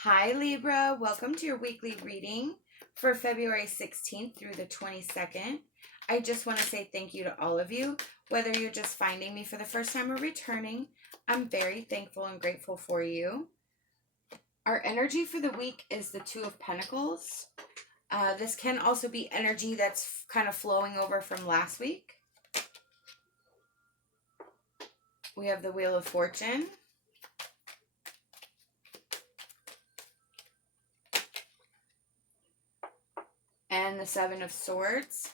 Hi Libra, welcome to your weekly reading for February 16th through the 22nd. I just want to say thank you to all of you. Whether you're just finding me for the first time or returning, I'm very thankful and grateful for you. Our energy for the week is the Two of Pentacles. This can also be energy that's kind of flowing over from last week. We have the Wheel of Fortune. And the Seven of Swords.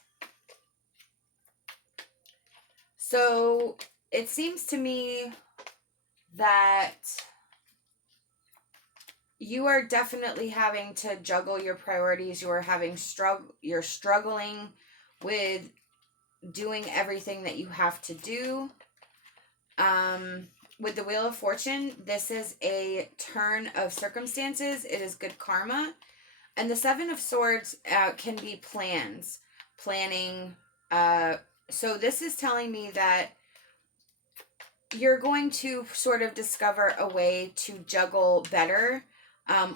So it seems to me that you are definitely having to juggle your priorities. You're struggling with doing everything that you have to do. With the Wheel of Fortune, this is a turn of circumstances. It is good karma. And the Seven of Swords can be planning. So this is telling me that you're going to sort of discover a way to juggle better,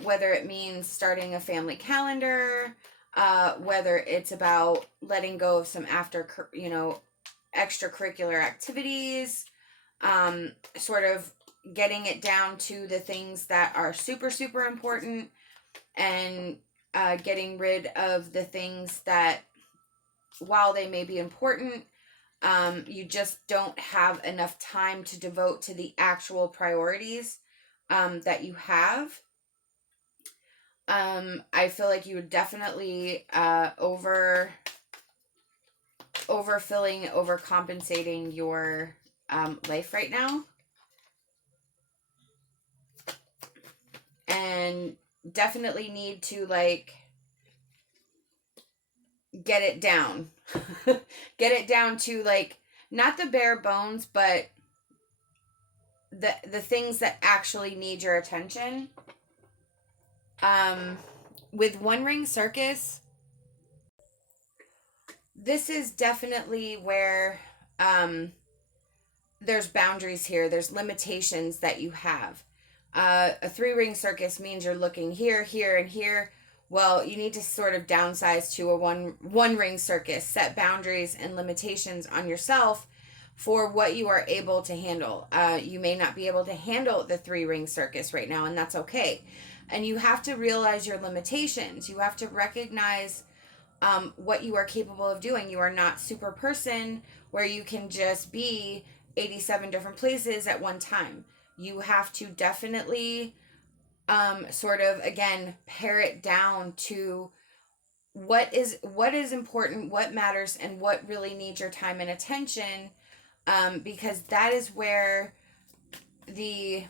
whether it means starting a family calendar, whether it's about letting go of some extracurricular activities, sort of getting it down to the things that are super, super important, and getting rid of the things that, while they may be important, you just don't have enough time to devote to the actual priorities that you have. I feel like you would definitely overfilling, overcompensating your life right now. And definitely need to get it down. Get it down to not the bare bones, but the things that actually need your attention. With One Ring Circus, this is definitely where there's boundaries here. There's limitations that you have. A three-ring circus means you're looking here, here, and here. Well, you need to sort of downsize to a one-ring circus. Set boundaries and limitations on yourself for what you are able to handle. You may not be able to handle the three-ring circus right now, and that's okay. And you have to realize your limitations. You have to recognize what you are capable of doing. You are not super person where you can just be 87 different places at one time. You have to definitely sort of, again, pare it down to what is important, what matters, and what really needs your time and attention, because that is where the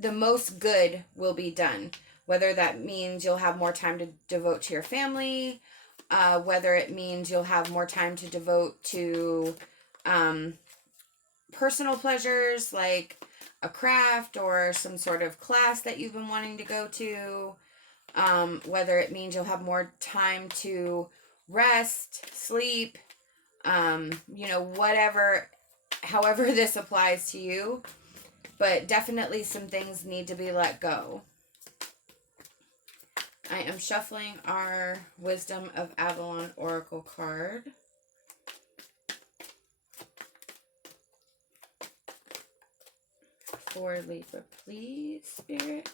most good will be done. Whether that means you'll have more time to devote to your family, whether it means you'll have more time to devote to personal pleasures like a craft or some sort of class that you've been wanting to go to, whether it means you'll have more time to rest, sleep, whatever, however this applies to you. But definitely some things need to be let go. I am shuffling our Wisdom of Avalon Oracle card. For Libra, please, Spirit.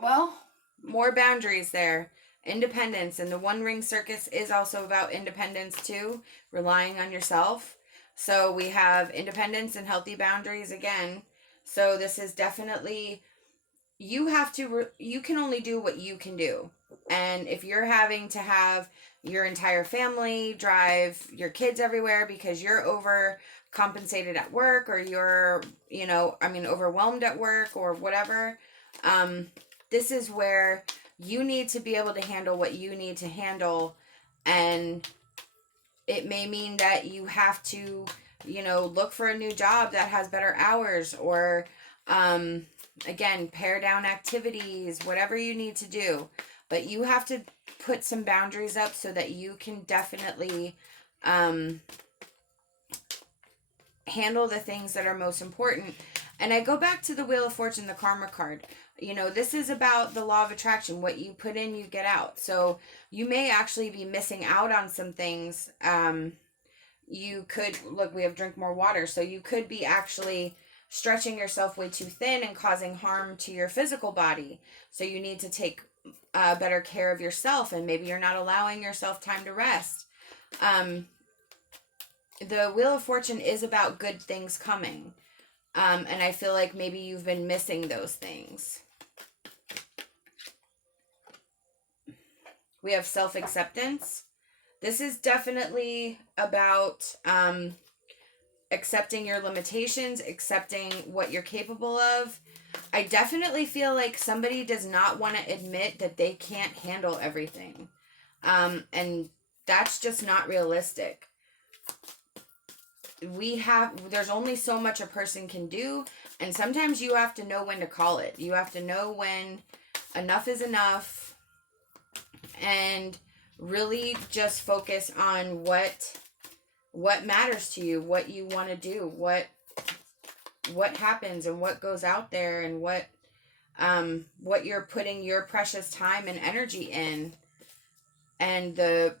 Well, more boundaries there. Independence. And the One Ring Circus is also about independence too. Relying on yourself. So we have independence and healthy boundaries again. So this is definitely, you can only do what you can do. And if you're having to have your entire family drive your kids everywhere because you're overcompensated at work, or you're, overwhelmed at work or whatever, this is where you need to be able to handle what you need to handle. And it may mean that you have to, look for a new job that has better hours, or, again, pare down activities, whatever you need to do. But you have to put some boundaries up so that you can definitely handle the things that are most important. And I go back to the Wheel of Fortune, the Karma card. You know, this is about the law of attraction. What you put in, you get out. So you may actually be missing out on some things. You could, look, we have drink more water. So you could be actually stretching yourself way too thin and causing harm to your physical body. So you need to take better care of yourself, and maybe you're not allowing yourself time to rest. The Wheel of Fortune is about good things coming. And I feel like maybe you've been missing those things. We have self-acceptance. This is definitely about accepting your limitations, accepting what you're capable of. I definitely feel like somebody does not want to admit that they can't handle everything. And that's just not realistic. There's only so much a person can do, and sometimes you have to know when to call it. You have to know when enough is enough, and really just focus on what matters to you, what you want to do, what happens and what goes out there, and what you're putting your precious time and energy in, and the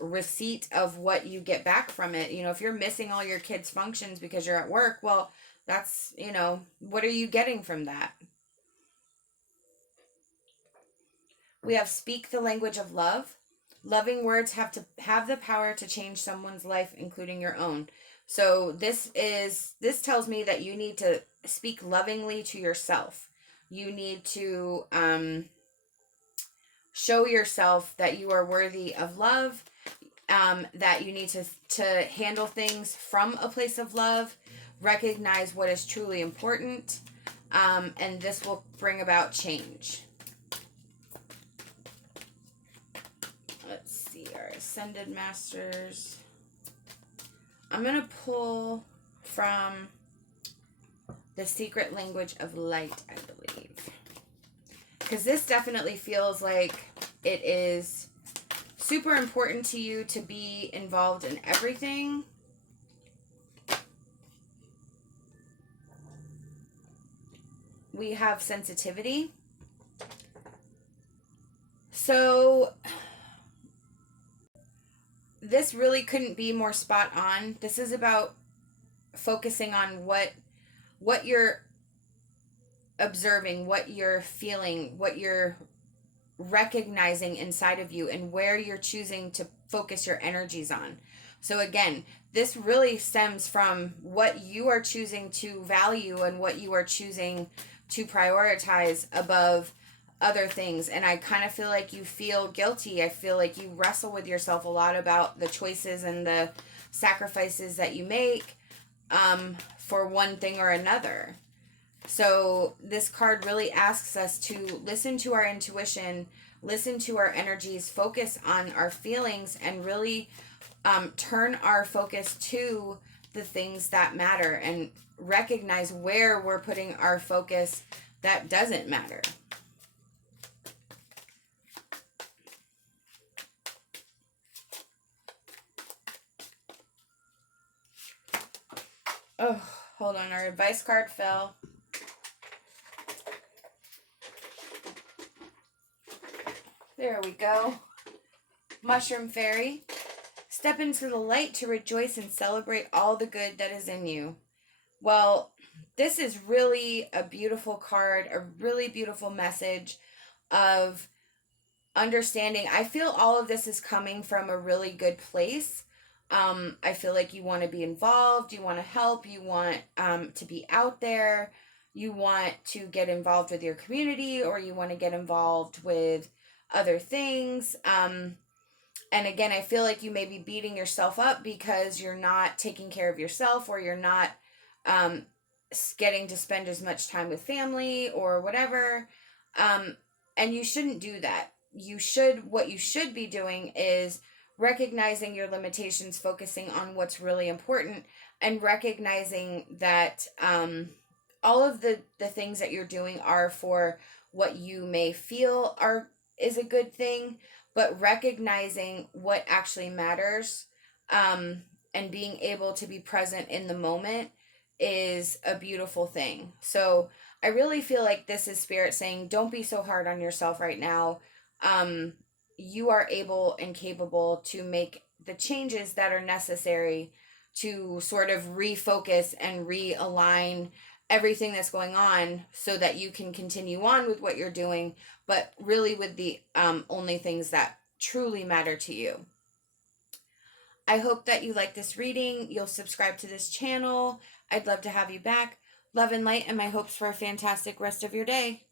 receipt of what you get back from it. You know, if you're missing all your kids' functions because you're at work, well, that's, you know, what are you getting from that? We have speak the language of love. Loving words have the power to change someone's life, including your own. So this tells me that you need to speak lovingly to yourself. You need to show yourself that you are worthy of love, that you need to handle things from a place of love, recognize what is truly important, and this will bring about change. Let's see, our Ascended Masters. I'm going to pull from the Secret Language of Light, I believe. Because this definitely feels like it is super important to you to be involved in everything. We have sensitivity. So this really couldn't be more spot on. This is about focusing on what you're observing, what you're feeling, what you're recognizing inside of you, and where you're choosing to focus your energies on. So again, this really stems from what you are choosing to value and what you are choosing to prioritize above other things. And I kind of feel like you feel guilty. I feel like you wrestle with yourself a lot about the choices and the sacrifices that you make for one thing or another. So this card really asks us to listen to our intuition, listen to our energies, focus on our feelings, and really turn our focus to the things that matter, and recognize where we're putting our focus that doesn't matter. Oh, hold on, our advice card fell. There we go. Mushroom Fairy. Step into the light to rejoice and celebrate all the good that is in you. Well, this is really a beautiful card, a really beautiful message of understanding. I feel all of this is coming from a really good place. I feel like you want to be involved, you want to help, you want to be out there, you want to get involved with your community, or you want to get involved with other things. And again, I feel like you may be beating yourself up because you're not taking care of yourself, or you're not getting to spend as much time with family or whatever. And you shouldn't do that. What you should be doing is recognizing your limitations, focusing on what's really important, and recognizing that all of the things that you're doing are for what you may feel is a good thing, but recognizing what actually matters, and being able to be present in the moment is a beautiful thing. So I really feel like this is Spirit saying, don't be so hard on yourself right now. You are able and capable to make the changes that are necessary to sort of refocus and realign everything that's going on so that you can continue on with what you're doing, but really with the only things that truly matter to you. I hope that you like this reading. You'll subscribe to this channel. I'd love to have you back. Love and light, and my hopes for a fantastic rest of your day.